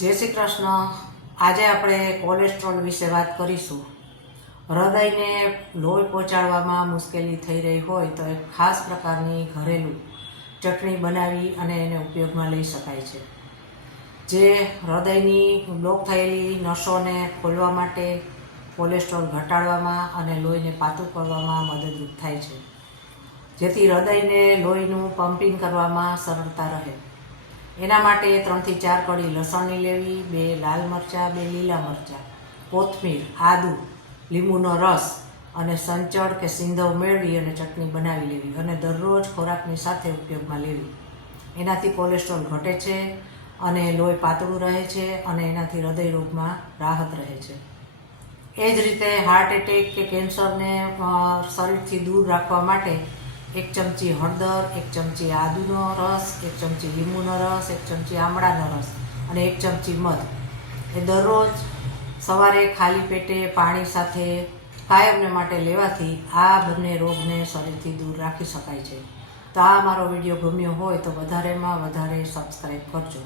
જય શ્રી કૃષ્ણ। આજે આપણે કોલેસ્ટ્રોલ વિશે વાત કરીશું। હૃદયને લોહી પહોંચાડવામાં મુશ્કેલી થઈ રહી હોય તો એક ખાસ પ્રકારની ઘરેલું ચટણી બનાવી અને એને ઉપયોગમાં લઈ શકાય છે, જે હૃદયની બ્લોક થયેલી નસોને ખોલવા માટે, કોલેસ્ટ્રોલ ઘટાડવામાં અને લોહીને પાતળું કરવામાં મદદરૂપ થાય છે, જેથી હૃદયને લોહીનું પમ્પિંગ કરવામાં સરળતા રહે। એના માટે 3 થી 4 કળી લસણની લેવી, 2 લાલ મરચાં, 2 લીલા મરચાં, કોથમીર, આદુ, લીંબુનો રસ અને સંચળ કે સિંધવ મેળવી અને ચટણી બનાવી લેવી અને દરરોજ ખોરાકની સાથે ઉપયોગમાં લેવી। એનાથી કોલેસ્ટ્રોલ ઘટે છે અને લોહી પાતળું રહે છે અને એનાથી હૃદય રોગમાં રાહત રહે છે। એ જ રીતે હાર્ટ એટેક કે કેન્સરને શરીરથી દૂર રાખવા માટે 1 ચમચી હળદર, 1 ચમચી આદુનો રસ, 1 ચમચી લીંબુનો રસ, 1 ચમચી આમળાનો રસ અને 1 ચમચી મધ એ દરરોજ સવારે ખાલી પેટે પાણી સાથે કાયમને માટે લેવાથી આ બંને રોગને શરીરથી દૂર રાખી શકાય છે। તો આ મારો વિડીયો ગમ્યો હોય તો વધારેમાં વધારે સબસ્ક્રાઈબ કરજો।